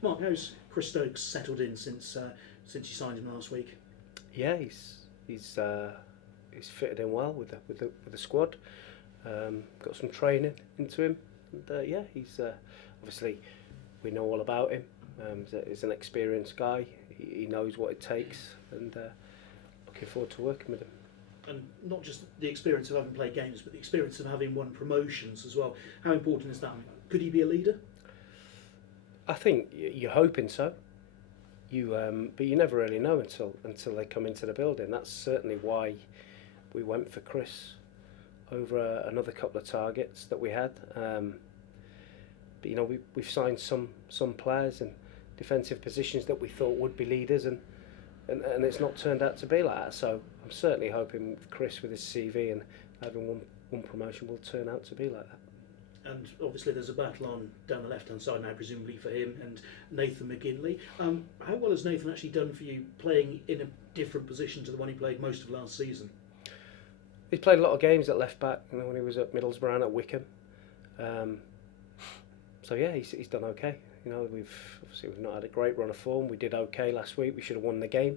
Mark, how's Chris Stokes settled in since you signed him last week? Yeah, he's fitted in well with the squad. Got some training into him, and he's obviously we know all about him. He's an experienced guy. He knows what it takes, and looking forward to working with him. And not just the experience of having played games, but the experience of having won promotions as well. How important is that? Could he be a leader? I think you're hoping so. But you never really know until they come into the building. That's certainly why we went for Chris over another couple of targets that we had. But we've signed some players in defensive positions that we thought would be leaders, and it's not turned out to be like that. So I'm certainly hoping Chris, with his CV and having one promotion, will turn out to be like that. And obviously there's a battle on down the left-hand side now, presumably for him and Nathan McGinley. How well has Nathan actually done for you, playing in a different position to the one he played most of last season? He's played a lot of games at left back, when he was at Middlesbrough and at Wickham. So yeah, he's done okay. We've not had a great run of form. We did okay last week. We should have won the game,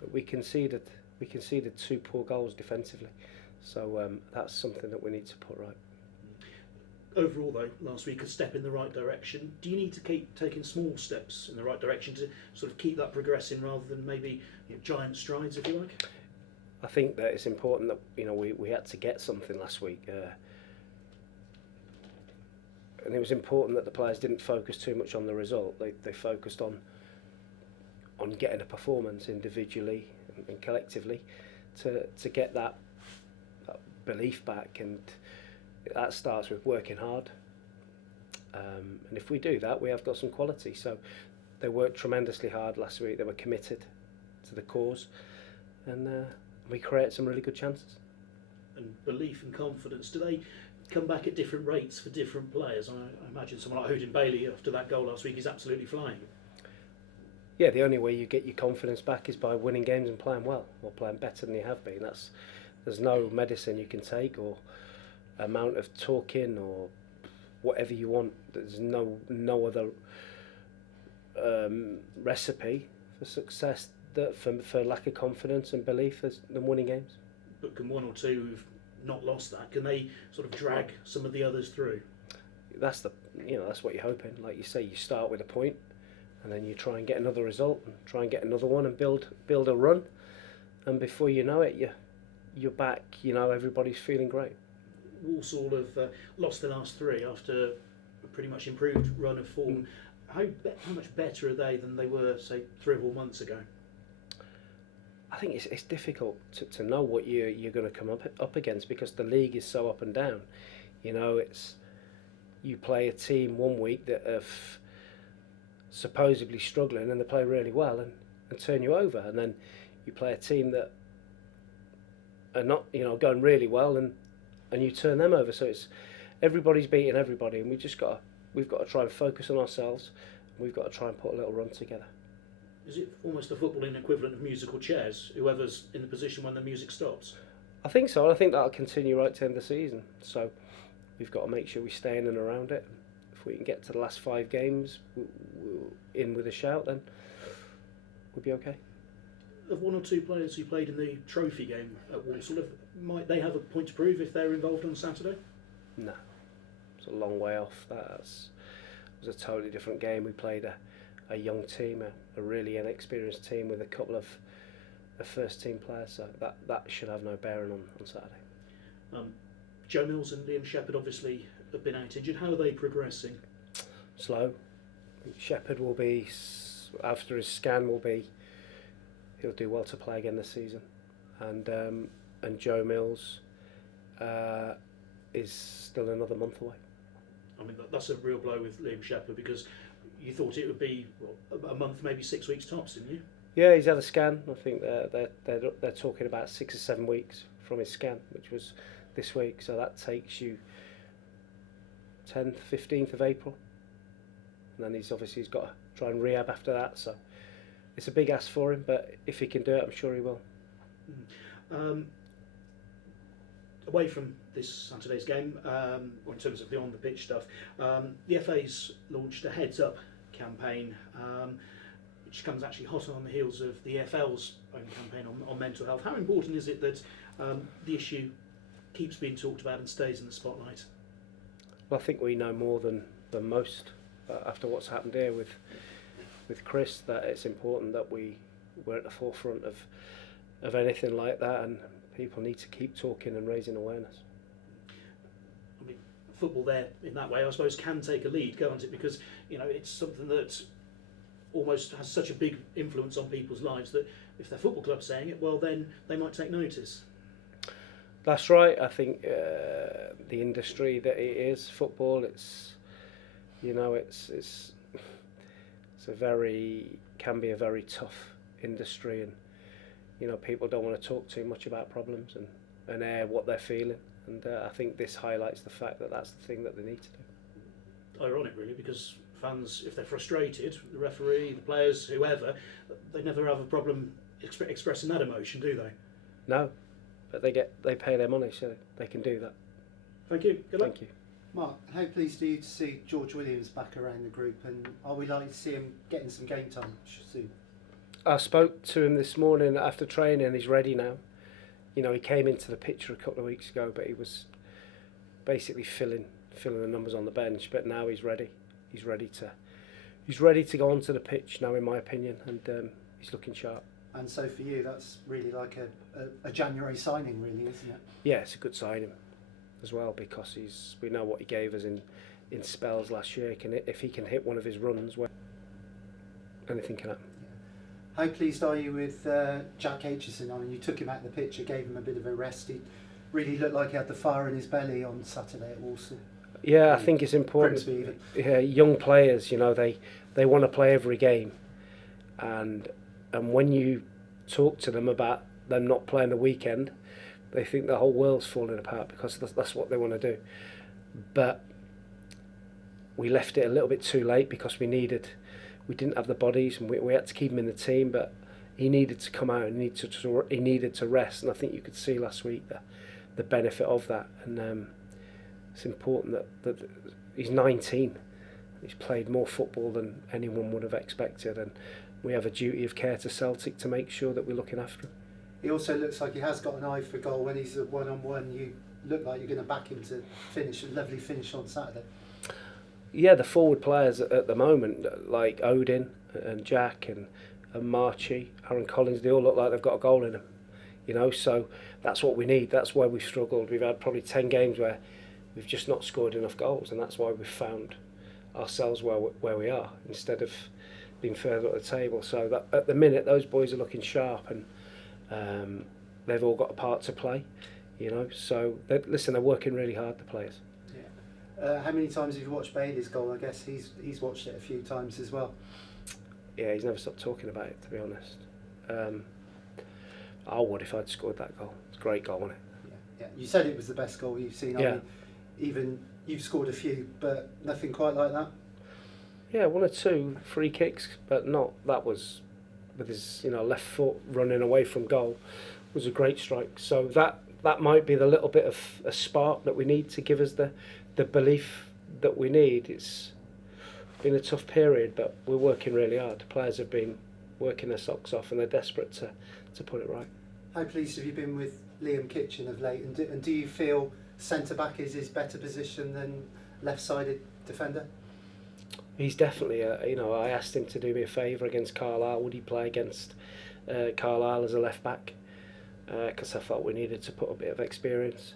but we conceded 2 poor goals defensively. So that's something that we need to put right. Overall, though, last week a step in the right direction. Do you need to keep taking small steps in the right direction to sort of keep that progressing, rather than maybe giant strides, if you like? I think that it's important that we had to get something last week, and it was important that the players didn't focus too much on the result. They focused on getting a performance individually and collectively to get that belief back, and that starts with working hard. And if we do that, we have got some quality. So they worked tremendously hard last week. They were committed to the cause, and we created some really good chances. And belief and confidence, do they come back at different rates for different players? I imagine someone like Houdin Bailey, after that goal last week, is absolutely flying. Yeah, the only way you get your confidence back is by winning games and playing well, or playing better than you have been. There's no medicine you can take, or amount of talking, or whatever you want. There's no other recipe for success for lack of confidence and belief than winning games. But can one or two who've not lost that, can they sort of drag some of the others through? That's what you're hoping. Like you say, you start with a point, and then you try and get another result, and try and get another one, and build a run, and before you know it, you're back. Everybody's feeling great. Walsall have lost the last 3 after a pretty much improved run of form. How much better are they than they were, say, 3 or 4 months ago? I think it's difficult to know what you're going to come up against, because the league is so up and down. It's you play a team one week that are supposedly struggling, and they play really well and turn you over, and then you play a team that are not going really well, and you turn them over. So it's everybody's beating everybody, and we've got to try and focus on ourselves. We've got to try and put a little run together. Is it almost the footballing equivalent of musical chairs? Whoever's in the position when the music stops? I think so, and I think that'll continue right to the end of the season. So we've got to make sure we stay in and around it. If we can get to the last 5 games in with a shout, then we'll be okay. Of 1 or 2 players who played in the trophy game at Walsall, might they have a point to prove if they're involved on Saturday? No, it's a long way off. It was a totally different game. We played a young team, a really inexperienced team with a couple of first team players, so that should have no bearing on Saturday. Joe Mills and Liam Shephard obviously have been out injured. How are they progressing? Slow. Shephard will be, after his scan, he'll do well to play again this season, and Joe Mills is still another month away. I mean, that's a real blow with Liam Shephard, because you thought it would be a month, maybe 6 weeks tops, didn't you? Yeah, he's had a scan. I think they're talking about 6 or 7 weeks from his scan, which was this week. So that takes you 10th, 15th of April, and then he's got to try and rehab after that. So it's a big ask for him, but if he can do it, I'm sure he will. Away from this Saturday's game, or in terms of the on-the-pitch stuff, the FA's launched a heads-up campaign, which comes actually hot on the heels of the EFL's own campaign on mental health. How important is it that the issue keeps being talked about and stays in the spotlight? Well, I think we know more than most after what's happened here with Chris, that it's important that we're at the forefront of anything like that, and people need to keep talking and raising awareness. I mean, football there in that way, I suppose, can take a lead, can't it? Because it's something that almost has such a big influence on people's lives that if their football club's saying it, well, then they might take notice. That's right. I think the industry that it is, football, it's can be a very tough industry, and people don't want to talk too much about problems and air what they're feeling, and I think this highlights the fact that that's the thing that they need to do. Ironic, really, because fans, if they're frustrated, the referee, the players, whoever, they never have a problem expressing that emotion, do they? No, but they pay their money, so they can do that. Thank you. Good luck. Thank you. Mark, how pleased are you to see George Williams back around the group, and are we likely to see him getting some game time soon? I spoke to him this morning after training, and he's ready now. He came into the picture a couple of weeks ago, but he was basically filling the numbers on the bench. But now he's ready. He's ready to go onto the pitch now, in my opinion, and he's looking sharp. And so for you, that's really like a January signing, really, isn't it? Yeah, it's a good signing as well, because we know what he gave us in spells last year. If he can hit one of his runs, well, anything can happen. How pleased are you with Jack Aitchison? I mean, you took him out of the picture, gave him a bit of a rest. He really looked like he had the fire in his belly on Saturday at Walsall. Yeah, I think it's important. Yeah, young players, they want to play every game, and when you talk to them about them not playing the weekend, they think the whole world's falling apart, because that's what they want to do. But we left it a little bit too late, because we didn't have the bodies, and we had to keep him in the team. But he needed to come out, and he needed to rest, and I think you could see last week the benefit of that. And it's important that he's 19. He's played more football than anyone would have expected, and we have a duty of care to Celtic to make sure that we're looking after him. He also looks like he has got an eye for goal. When he's a one-on-one, you look like you're going to back him to finish a lovely finish on Saturday. Yeah, the forward players at the moment, like Odin and Jack and Marchie, Aaron Collins, they all look like they've got a goal in them. So that's what we need. That's where we've struggled. We've had probably 10 games where we've just not scored enough goals, and that's why we've found ourselves where we are, instead of being further up the table. So that at the minute, those boys are looking sharp, and they've all got a part to play. So they're working really hard, the players. How many times have you watched Bailey's goal? I guess he's watched it a few times as well. Yeah, he's never stopped talking about it, to be honest. I would if I'd scored that goal. It's a great goal, wasn't it? Yeah. You said it was the best goal you've seen. Yeah. I mean, even you've scored a few, but nothing quite like that. Yeah, one or two free kicks, but not. That was with his left foot running away from goal. It was a great strike. So that might be the little bit of a spark that we need to give us the belief that we need. It's been a tough period, but we're working really hard. The players have been working their socks off, and they're desperate to put it right. How pleased have you been with Liam Kitchen of late, and do you feel centre back is his better position than left-sided defender? He's definitely I asked him to do me a favour against Carlisle. Would he play against Carlisle as a left back? Because I felt we needed to put a bit of experience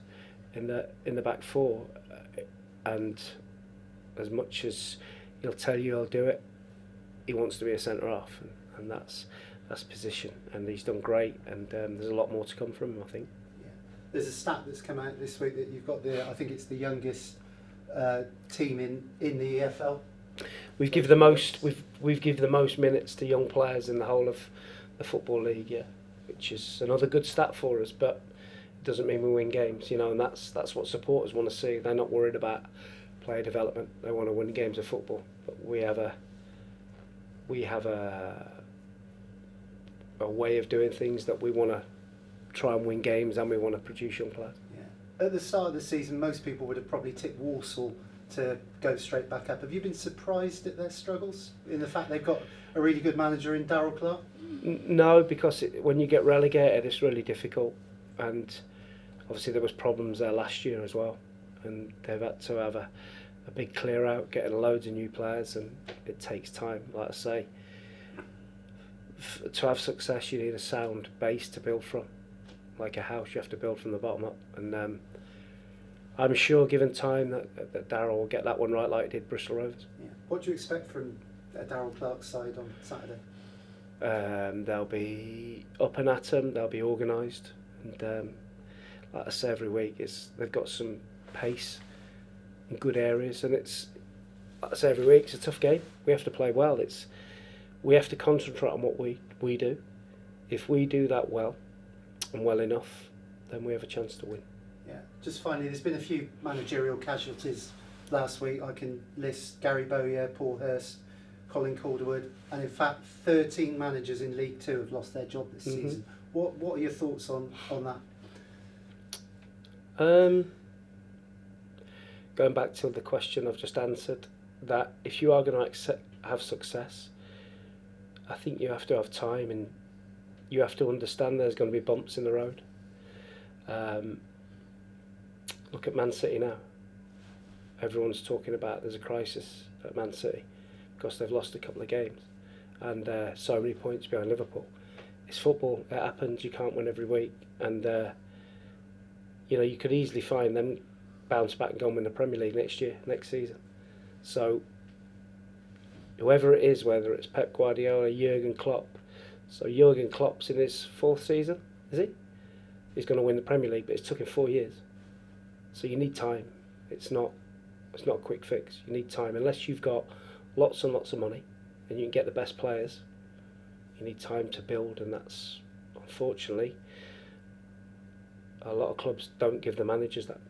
in the back four, and as much as he'll tell you he'll do it, he wants to be a centre half, and that's position, and he's done great, and there's a lot more to come from him, I think. Yeah. There's a stat that's come out this week that you've got I think it's the youngest team in the EFL. We've given the most minutes to young players in the whole of the Football League, yeah, which is another good stat for us, but it doesn't mean we win games, and that's what supporters want to see. They're not worried about player development. They want to win games of football. But we have a way of doing things that we want to try and win games, and we want to produce young players. Yeah. At the start of the season, most people would have probably tipped Walsall to go straight back up. Have you been surprised at their struggles in the fact they've got a really good manager in Darryl Clark? No, because when you get relegated, it's really difficult, and obviously there was problems there last year as well, and they've had to have a big clear out, getting loads of new players, and it takes time. Like I say, to have success, you need a sound base to build from. Like a house, you have to build from the bottom up, and I'm sure, given time, that Darryl will get that one right, like he did Bristol Rovers. Yeah. What do you expect from Darryl Clark's side on Saturday? They'll be up and at 'em, they'll be organised, and like I say every week, they've got some pace in good areas, and it's, like I say every week, it's a tough game. We have to play well. We have to concentrate on what we do. If we do that well and well enough, then we have a chance to win. Yeah. Just finally, there's been a few managerial casualties last week. I can list Gary Bowyer, Paul Hurst, Colin Calderwood, and in fact 13 managers in League Two have lost their job this season. What are your thoughts on that? Going back to the question I've just answered, that if you are going to have success, I think you have to have time, and you have to understand there's going to be bumps in the road. Look at Man City now. Everyone's talking about there's a crisis at Man City because they've lost a couple of games and so many points behind Liverpool. It's football, it happens, you can't win every week, and you could easily find them bounce back and go and win the Premier League next season. So whoever it is, whether it's Pep Guardiola, Jurgen Klopp, so Jurgen Klopp's in his 4th season, is he? He's going to win the Premier League, but it's took him 4 years. So you need time. It's not a quick fix. You need time. Unless you've got lots and lots of money and you can get the best players, you need time to build, and that's, unfortunately, a lot of clubs don't give the managers that.